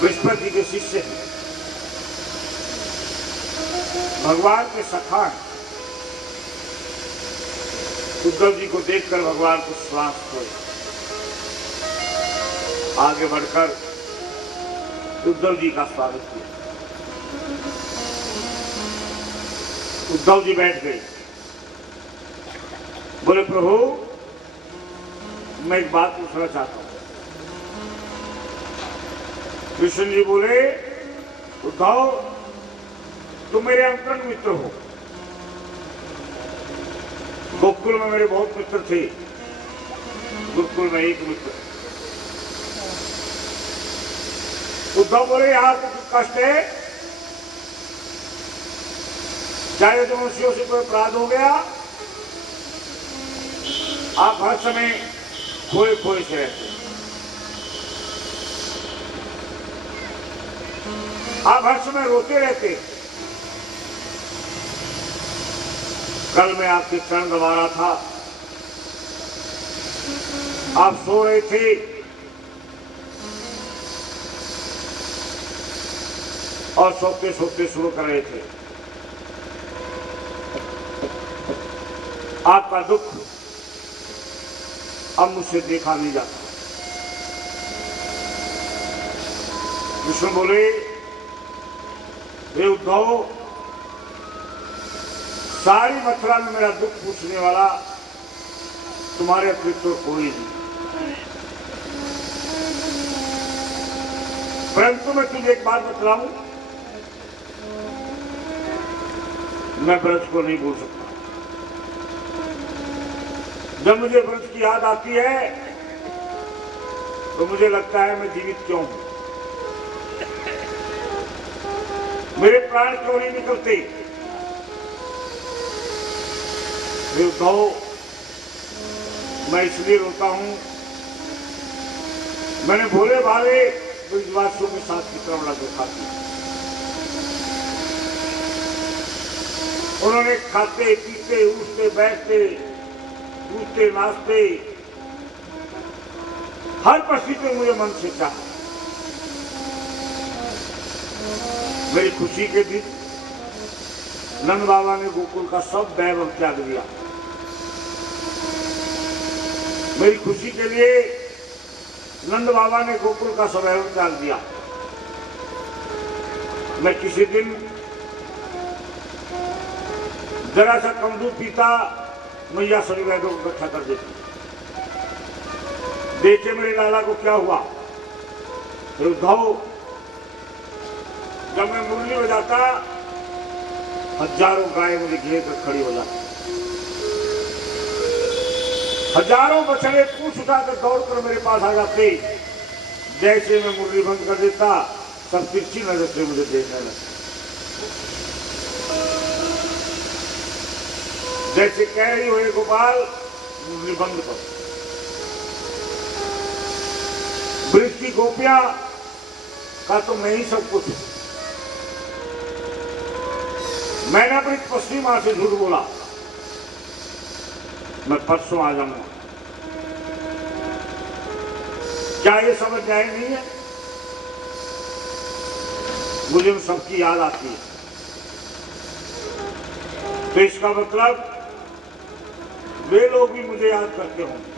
बृहस्पति के शिष्य हैं, भगवान के सखा हैं। उद्धव जी को देखकर भगवान को श्वास हो आगे बढ़कर उद्धव जी का स्वागत किया। उद्धव जी बैठ गए, बोले प्रभु मैं एक बात पूछना चाहता हूं। कृष्ण जी बोले उद्धव तुम मेरे अंतरंग मित्र हो। गोकुल में मेरे बहुत मित्र थे, गुरुकुल में एक मित्र। उद्धव बोले यहां तो कष्ट है, चाहे मनुष्यों से कोई अपराध हो गया आप हर समय खोए खोए से रहते, आप हर समय रोते रहते। कल मैं आपके चरण दबा रहा था, आप सो रहे थे, और सोते सोते शुरू कर रहे थे। आपका दुख अब मुझसे देखा नहीं जाता। कृष्ण बोले हे उद्धव सारी मथुरा में मेरा दुख पूछने वाला तुम्हारे अतिरिक्त तो कोई नहीं, परंतु मैं तुझे एक बात बतलाऊं, मैं ब्रज को नहीं भूल सकता। जब मुझे ब्रज की याद आती है तो मुझे लगता है मैं जीवित क्यों हूं, मेरे प्राण क्यों नहीं निकलते। उद्धव मैं इसलिए रोता हूं, मैंने भोले भाले ब्रजवासियों के साथ कितना बड़ा धोखा किया। उन्होंने खाते पीते उठते बैठते कूदते नाचते हर परिस्थिति में मुझे मन से चाहा। मेरी खुशी के दिन नंद बाबा ने गोकुल का सब वैभव त्याग दिया। मेरी खुशी के लिए नंद बाबा ने गोकुल का सब वैभव त्याग दिया। मैं किसी दिन जरा सा कम दूध पीता, मैया सभी वैद्यों को इकट्ठा कर देती। देखे मेरे लाला को क्या हुआ। उद्धव जब मैं मुरली बजाता हजारों गाय मुझे घेर कर खड़ी हो जाती, हजारों बछड़े पूछ उठाकर दौड़कर मेरे पास आ जाते। जैसे मैं मुरली बंद कर देता सब तिरछी नजर से मुझे देखने लगते, जैसे कह रही हुए गोपाल मुरली बंद करो। ब्रज की गोपियां का तो मैं ही सब कुछ हूं। मैंने अपनी पश्चिमी मां से झूठ बोला, मैं परसों आ जाऊंगा। क्या ये समझ न्याय नहीं है? मुझे उन सबकी याद आती है, तो इसका मतलब वे लोग भी मुझे याद करते होंगे।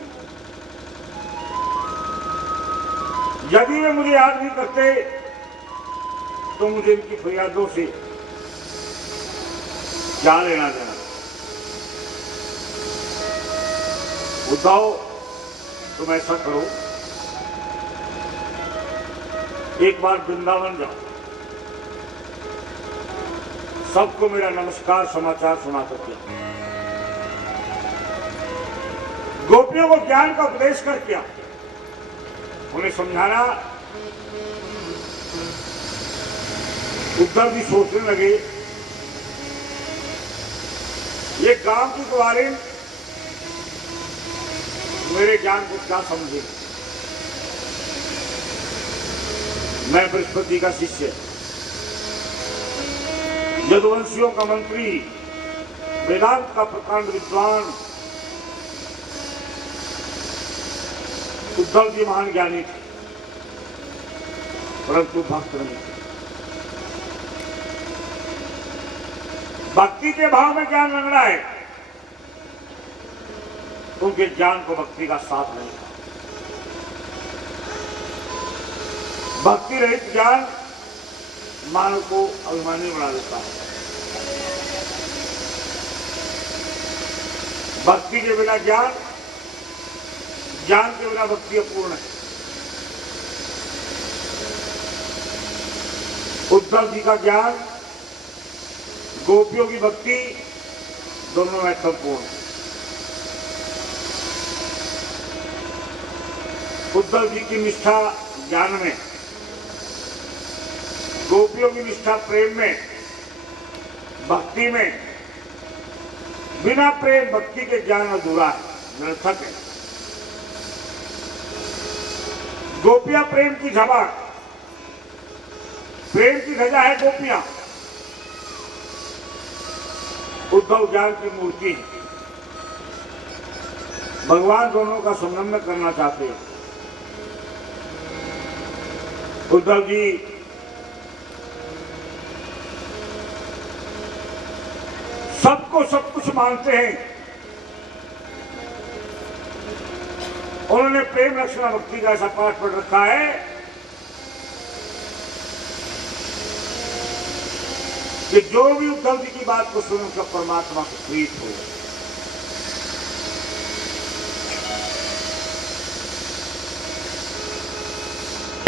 यदि वे मुझे याद नहीं करते तो मुझे इनकी फरियादों से क्या लेना देना। उद्धव तुम ऐसा करो, एक बार वृंदावन जाओ, सबको मेरा नमस्कार समाचार सुना करके, गोपियों को ज्ञान का उपदेश करके उन्हें समझाना। उद्धव जी सोचने लगे ये गांव की कुंवारिन मेरे ज्ञान को क्या समझे। मैं बृहस्पति का शिष्य, यदुवंशियों का मंत्री, वेदांत का प्रकांड विद्वान उद्धव जी महान ज्ञानी थे। परंतु भक्त नहीं। भक्ति के भाव में ज्ञान लग रहा है, उनके ज्ञान को भक्ति का साथ नहीं था। भक्ति रहित ज्ञान मानव को अभिमानी बना देता है। भक्ति के बिना ज्ञान, ज्ञान के बिना भक्ति अपूर्ण है। उद्धव जी का ज्ञान, गोपियों की भक्ति दोनों महत्वपूर्ण है। उद्धव जी की निष्ठा ज्ञान में, गोपियों की निष्ठा प्रेम में, भक्ति में। बिना प्रेम भक्ति के ज्ञान अधूरा है, निरर्थक है। गोपियां प्रेम की झलक, प्रेम की ध्वजा है गोपियां। उद्धव ज्ञान की मूर्ति है। भगवान दोनों का समन्वय करना चाहते हैं। उद्धव जी सबको सब कुछ मानते हैं। उन्होंने प्रेम रक्षणा भक्ति का ऐसा पाठ पढ़ रखा है कि जो भी उद्धव जी की बात को सुने उसका परमात्मा को प्रीत हो।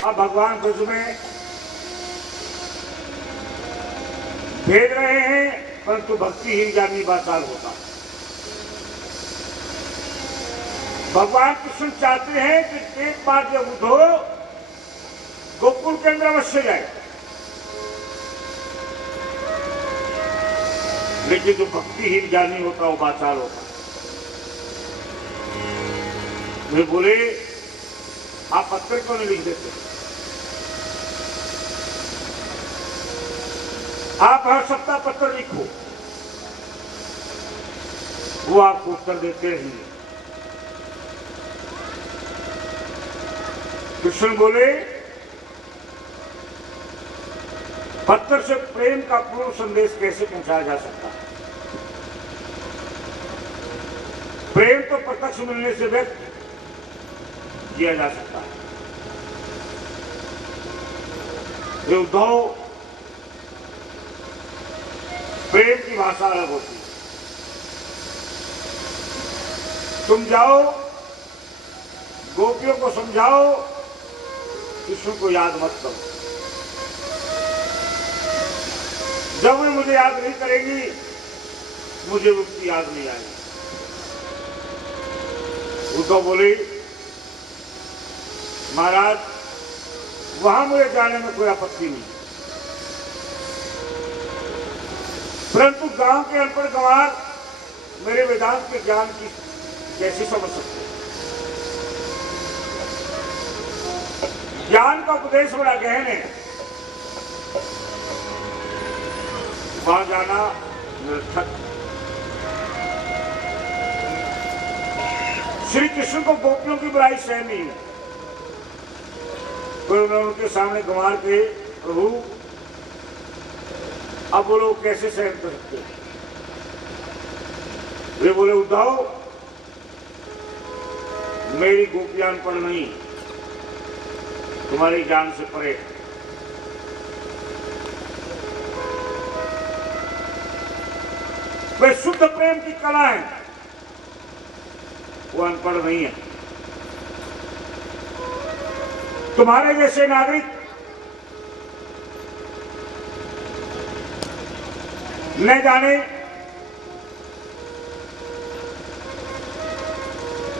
अब भगवान ब्रज में भेज रहे हैं, परंतु भक्तिहीन ज्ञानी बाचाल होता। भगवान कृष्ण चाहते हैं कि एक बार जब उद्धव गोकुल के अंदर अवश्य जाए, लेकिन जो भक्तिहीन ज्ञानी होता वो बाचाल होता। वे बोले आप पत्र क्यों नहीं लिख देते? आप हर सप्ताह पत्र लिखो, वो आपको उत्तर देते रहेंगे। कृष्ण बोले पत्र से प्रेम का पूर्ण संदेश कैसे पहुंचाया जा सकता है? प्रेम तो प्रत्यक्ष मिलने से व्यक्त किया जा सकता है। ये उद्धव, प्रेम की भाषा अलग होती है। तुम जाओ, गोपियों को समझाओ, कृष्ण को याद मत करो। जब वे मुझे याद नहीं करेगी, मुझे उसकी याद नहीं आएगी। उद्धव बोले महाराज वहां मुझे जाने में कोई आपत्ति नहीं, परंतु गांव के अनपढ़ गंवार मेरे वेदांत के ज्ञान की कैसे समझ सकते हैं? ज्ञान का उपदेश बड़ा गहन है, वहां जाना निरर्थक। श्री कृष्ण को गोपियों की बुराई सहन नहीं है, तो उन्होंने उनके सामने गंवार के प्रभु अब वो लोग कैसे सहन कर सकते? वे बोले उद्धव मेरी गोपियां अनपढ़ नहीं, तुम्हारे ज्ञान से परे। वे शुद्ध प्रेम की कला है, वो अनपढ़ नहीं है। तुम्हारे जैसे नागरिक न जाने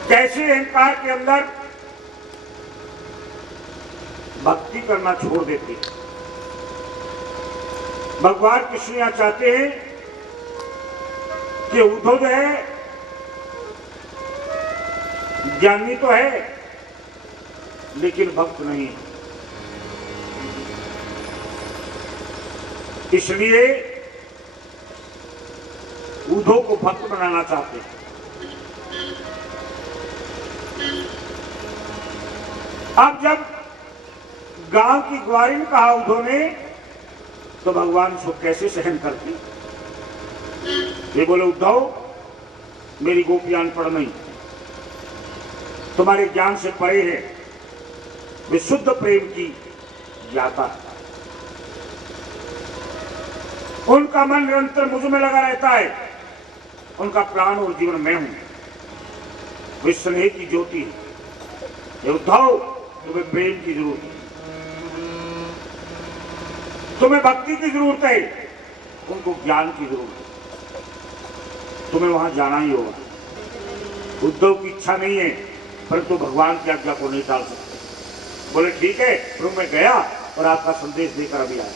कैसे अहंकार के अंदर भक्ति करना छोड़ देते। भगवान कृष्ण यहां चाहते हैं कि उद्धव जो है ज्ञानी तो है लेकिन भक्त नहीं है। इसलिए उद्धव को भक्त बनाना चाहते हैं। अब जब गांव की ग्वारी ने कहा उद्धव ने, तो भगवान उसको कैसे सहन करती। ये बोले उद्धव, मेरी गोपी अनपढ़ नहीं, तुम्हारे ज्ञान से परे है, वे शुद्ध प्रेम की ज्ञाता है। उनका मन निरंतर मुझ में लगा रहता है, उनका प्राण और जीवन मैं हूं, वे स्नेह की ज्योति है। ये उद्धव, तुम्हें प्रेम की जरूरत है, तुम्हें भक्ति की जरूरत है, उनको ज्ञान की जरूरत है, तुम्हें वहां जाना ही होगा। उद्धव की इच्छा नहीं है, परंतु भगवान की आज्ञा को नहीं टाल सकते। बोले ठीक है, प्रभु मैं गया और आपका संदेश देकर अभी आया।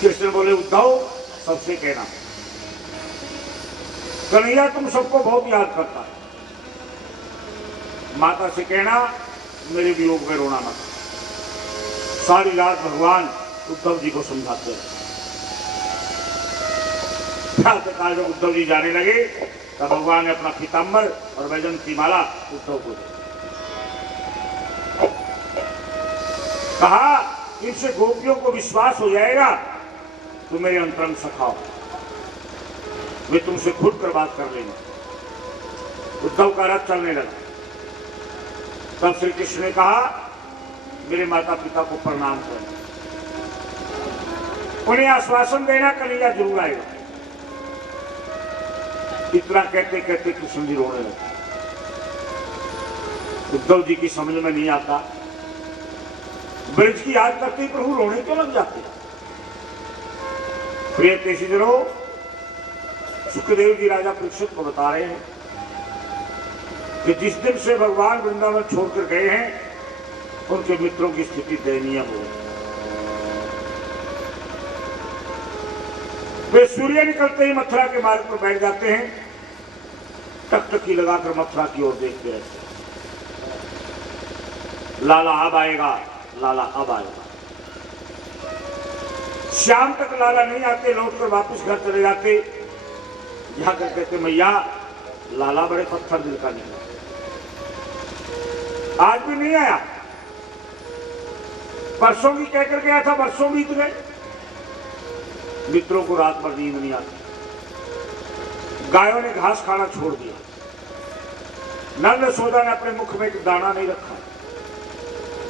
कृष्ण बोले उद्धव, सबसे कहना, कन्हैया तुम सबको बहुत याद करता है, माता से कहना मेरे वियोग में रोना मत। सारी रात भगवान उद्धव जी को समझाते हैं। प्रातःकाल जब उद्धव जी जाने लगे तब भगवान ने अपना पीताम्बर और वैजंत की माला उद्धव को दी। कहा इनसे गोपियों को विश्वास हो जाएगा तो मेरे अंतरंग सखाओ, वे तुमसे खुद कर बात कर लेंगे। उद्धव का रथ चलने लगा। तब श्री कृष्ण ने कहा मेरे माता पिता को प्रणाम करें, उन्हें आश्वासन देना कन्हैया जरूर आएगा। इतना कहते कहते कृष्ण जी रोने लगे। उद्धव जी की समझ में नहीं आता, ब्रज की याद करते ही प्रभु रोने क्यों लग जाते। प्रिय तेशीजनों, सुखदेव जी राजा परीक्षित को बता रहे हैं कि जिस दिन से भगवान वृंदावन छोड़कर गए हैं उनके मित्रों की स्थिति दयनीय हो गई। वे सूर्य निकलते ही मथुरा के मार्ग पर बैठ जाते हैं, टकटकी लगाकर मथुरा की ओर देखते रहते हैं। लाला अब आएगा, लाला अब आएगा। शाम तक लाला नहीं आते, लौटकर वापस घर चले जाते। जाकर कहते मैया लाला बड़े पत्थर दिल का निकला, आज भी नहीं आया। परसों भी कहकर गया था, वर्षों बीत गए। मित्रों को रात भर नींद नहीं आती। गायों ने घास खाना छोड़ दिया। नंद यशोदा ने अपने मुख में एक दाना नहीं रखा।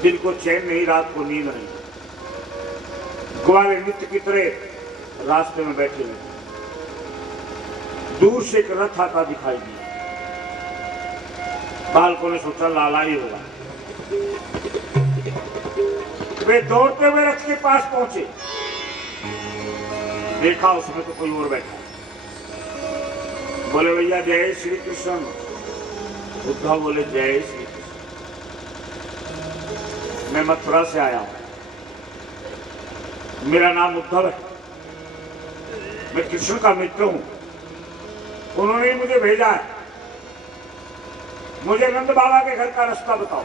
दिन को चैन नहीं, रात को नींद नहीं। ग्वाले नित्य की तरह रास्ते में बैठे हुए। दूर से एक रथ आता दिखाई दिया। बालकों ने सोचा लाला ही होगा। वे दौड़ते हुए रथ के पास पहुंचे, देखा उसमें तो कोई और बैठा। बोले भैया जय श्री कृष्ण। उद्धव बोले जय श्री कृष्ण, मैं मथुरा से आया हूं, मेरा नाम उद्धव है, मैं कृष्ण का मित्र हूं, उन्होंने मुझे भेजा है, मुझे नंद बाबा के घर का रास्ता बताओ।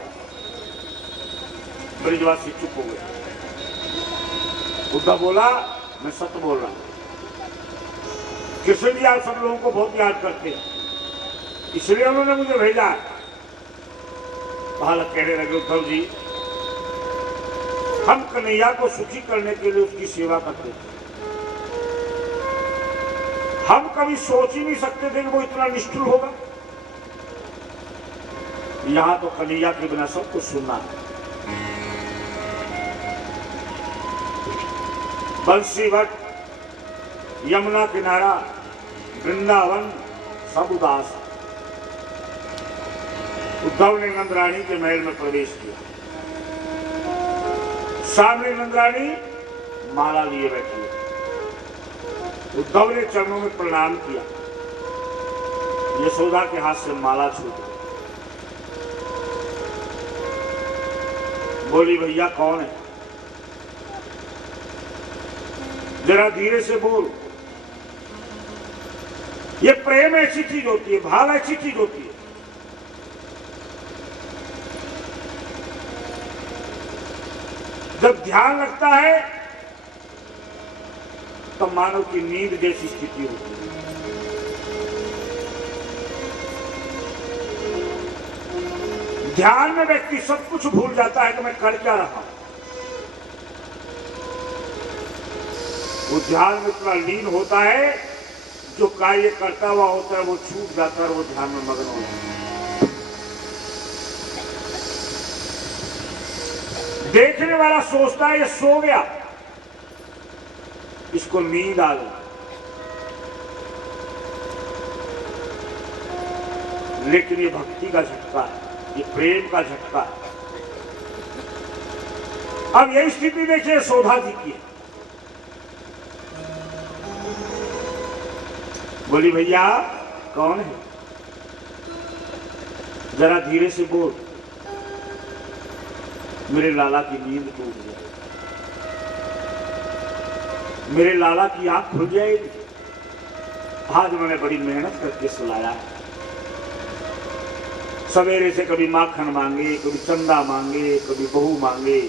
ब्रजवासी चुप हो गए। उद्धव बोला मैं सत्य बोल रहा हूं, कृष्ण जी आप सब लोगों को बहुत याद करते हैं, इसलिए उन्होंने मुझे भेजा है। बालक कहने लगे उद्धव जी हम कन्हैया को सुखी करने के लिए उसकी सेवा करते थे, हम कभी सोच ही नहीं सकते थे कि वो इतना निष्ठुर होगा। यहां तो कन्हैया के बिना सब कुछ सुनना है। बंसी भट्ट, यमुना किनारा, वृंदावन सब उदास। उद्धव ने नंदरानी के महल में प्रवेश किया। सामने नंदरानी माला लिए बैठी है। उद्धव ने चरणों में प्रणाम किया। यशोदा के हाथ से माला छूट गई। बोली भैया कौन है, जरा धीरे से बोल। ये प्रेम ऐसी चीज होती है, भाव ऐसी चीज होती है, जब ध्यान लगता है तो मानव की नींद जैसी स्थिति होती है। ध्यान में व्यक्ति सब कुछ भूल जाता है कि मैं कर क्या रहा हूं। वो ध्यान में इतना लीन होता है, जो कार्य करता हुआ होता है वो छूट जाता है और वो ध्यान में मग्न हो जाता है। देखने वाला सोचता है ये सो गया, इसको नींद आ गई, लेकिन ये भक्ति का झटका है, ये प्रेम का झटका है। अब यही स्थिति देखिए सोधा जी की है। बोली भैया कौन है, जरा धीरे से बोल, मेरे लाला की नींद टूट जाए, मेरे लाला की आंख खुल जाएगी। आज मैंने बड़ी मेहनत करके सुलाया है, सवेरे से कभी माखन मांगे, कभी चंदा मांगे, कभी बहू मांगे,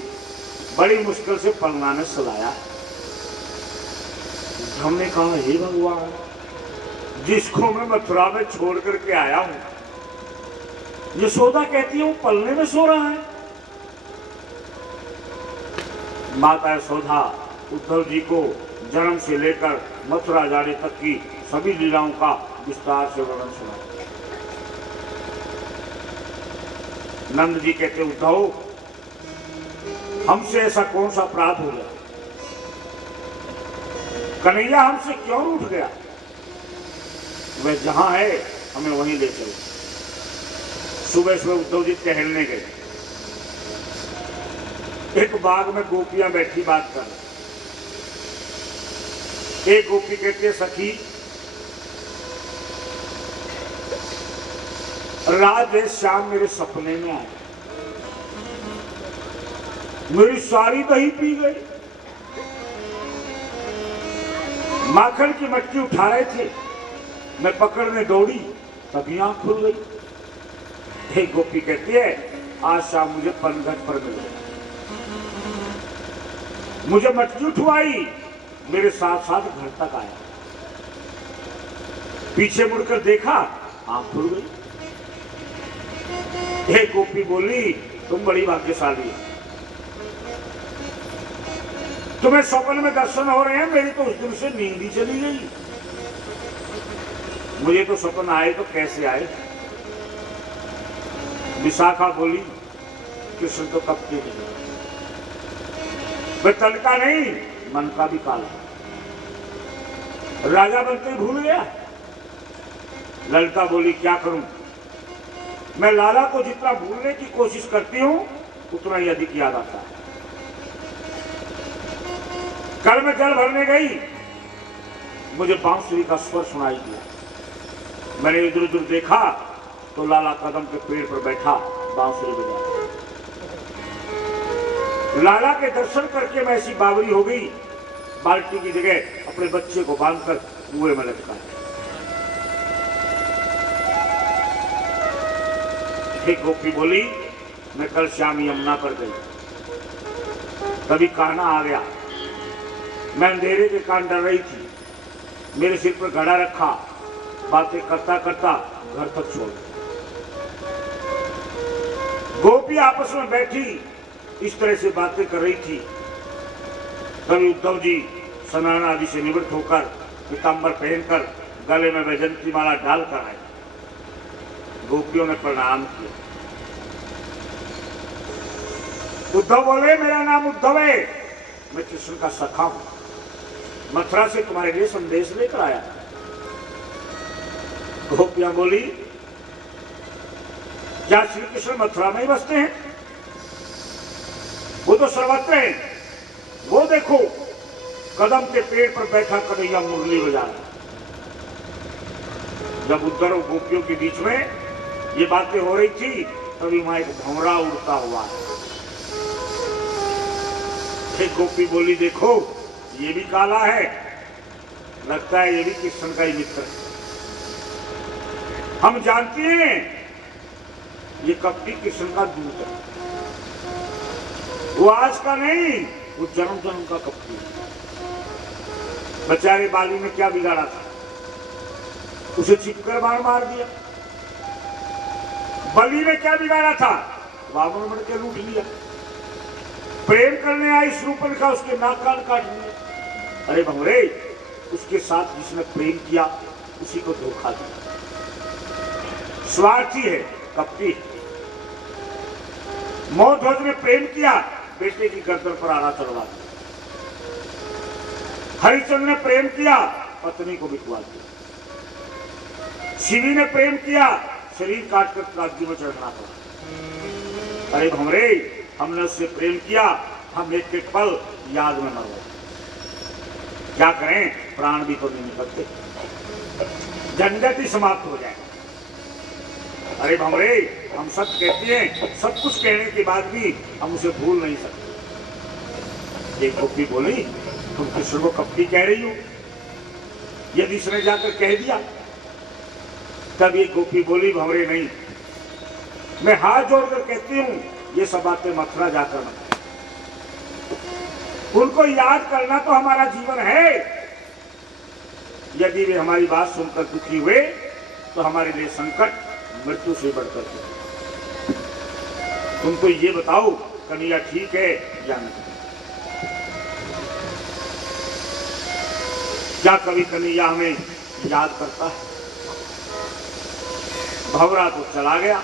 बड़ी मुश्किल से पलना ने सुलाया। हमने कहा हे भगवान, जिसको मैं मथुरा में छोड़ करके आया हूं, यशोदा कहती है वो पलने में सो रहा है। माता यशोदा उद्धव जी को जन्म से लेकर मथुरा जाने तक की सभी लीलाओं का विस्तार से वर्णन सुना। नंद जी कहते उद्धव, हमसे ऐसा कौन सा अपराध हो गया, कन्हैया हमसे क्यों रूठ गया, वह जहां है हमें वहीं ले चलो। सुबह सुबह उद्धव जी टहलने गए, एक बाग में गोपियां बैठी बात कर, एक गोपी कहती है सखी रात शाम मेरे सपने में आए, मेरी सारी दही पी गई, माखन की मटकी उठा रहे थे, मैं पकड़ने दौड़ी तभी आंख खुल गई। एक गोपी कहती है आज शाम मुझे पनघट पर मिले, मुझे मटकी उठवाई, मेरे साथ साथ घर तक आया, पीछे मुड़कर देखा आंख खुल गई। एक गोपी बोली तुम बड़ी भाग्यशाली हो, तुम्हें स्वप्न में दर्शन हो रहे हैं, मेरी तो उस दिन से नींद ही चली गई, मुझे तो स्वप्न आए तो कैसे आए। विशाखा बोली कृष्ण तो कब के नहीं, वह तन का नहीं मन का भी काला, राजा बनते ही भूल गया। ललिता बोली क्या करूं, मैं लाला को जितना भूलने की कोशिश करती हूं उतना ही अधिक याद आता है। कल मैं जल भरने गई, मुझे बांसुरी का स्वर सुनाई दिया, मैंने इधर उधर देखा तो लाला कदम के पेड़ पर बैठा बांसुरी बजा। लाला के दर्शन करके मैं ऐसी बावरी हो गई, बाल्टी की जगह अपने बच्चे को बांधकर कुएं में लटका। एक गोपी बोली मैं कल शाम यमुना पर गई, तभी कान्हा आ गया, मैं अंधेरे के कारण डर रही थी, मेरे सिर पर घड़ा रखा, बातें करता करता घर तक छोड़। गोपी आपस में बैठी इस तरह से बातें कर रही थी, तभी उद्धव जी स्नान आदि से निवृत्त होकर पीतांबर पहनकर गले में वैजंती माला डालकर आए। गोपियों ने प्रणाम किया। उद्धव बोले मेरा नाम उद्धव है, मैं कृष्ण का सखा हूं, मथुरा से तुम्हारे लिए संदेश लेकर आया। गोपियां बोली क्या श्री कृष्ण मथुरा में ही बसते हैं, वो तो सर्वत्र है, वो देखो कदम के पेड़ पर बैठा कन्हैया मुरली बजा रहा। जब उद्धव और गोपियों के बीच में ये बातें हो रही थी तभी वहां एक भंवरा उड़ता हुआ। एक गोपी बोली देखो ये भी काला है, लगता है ये भी कृष्ण का ही मित्र है, हम जानते हैं ये कपटी कृष्ण का दूत है, वो आज का नहीं, वो जन्म जन्म का कपटी है। बेचारे बाली ने क्या बिगाड़ा था, उसे चिपकर मार दिया। बलि ने क्या बिगाड़ा था, वामन मर के लूट लिया। प्रेम करने आई शूर्पणखा उसके नाक कान काट लिए। अरे भंवरे, उसके साथ जिसने प्रेम किया उसी को धोखा दिया। स्वार्थी है, कपटी है। मौध्वज ने प्रेम किया, बेटे की गर्दन पर आरा चढ़वा दिया। हरिचंद्र ने प्रेम किया, पत्नी को बिकवा दिया। शिवी ने प्रेम किया, शरीर काटकर राज्य में चढ़ना पड़ा। अरे भंवरे, हमने उससे प्रेम किया, हम एक एक पल याद में मर गए। क्या करें, प्राण भी तो नहीं निकलते, झंझट ही समाप्त हो जाए। अरे भंवरे, हम सब कहते हैं, सब कुछ कहने के बाद भी हम उसे भूल नहीं सकते। एक गोपी बोली, तुम कृष्ण को कपटी कह रही हो? यदि इसने जाकर कह दिया? तब एक गोपी बोली, भंवरे नहीं, मैं हाथ जोड़कर कहती हूं, ये सब बातें मथुरा जाकर मत। उनको याद करना तो हमारा जीवन है। यदि वे हमारी बात सुनकर दुखी हुए तो हमारे लिए संकट मृत्यु से बढ़कर है। तुम तो ये बताओ, कन्हैया ठीक है या नहीं? क्या कभी कन्हैया हमें याद करता है? भंवरा तो चला गया।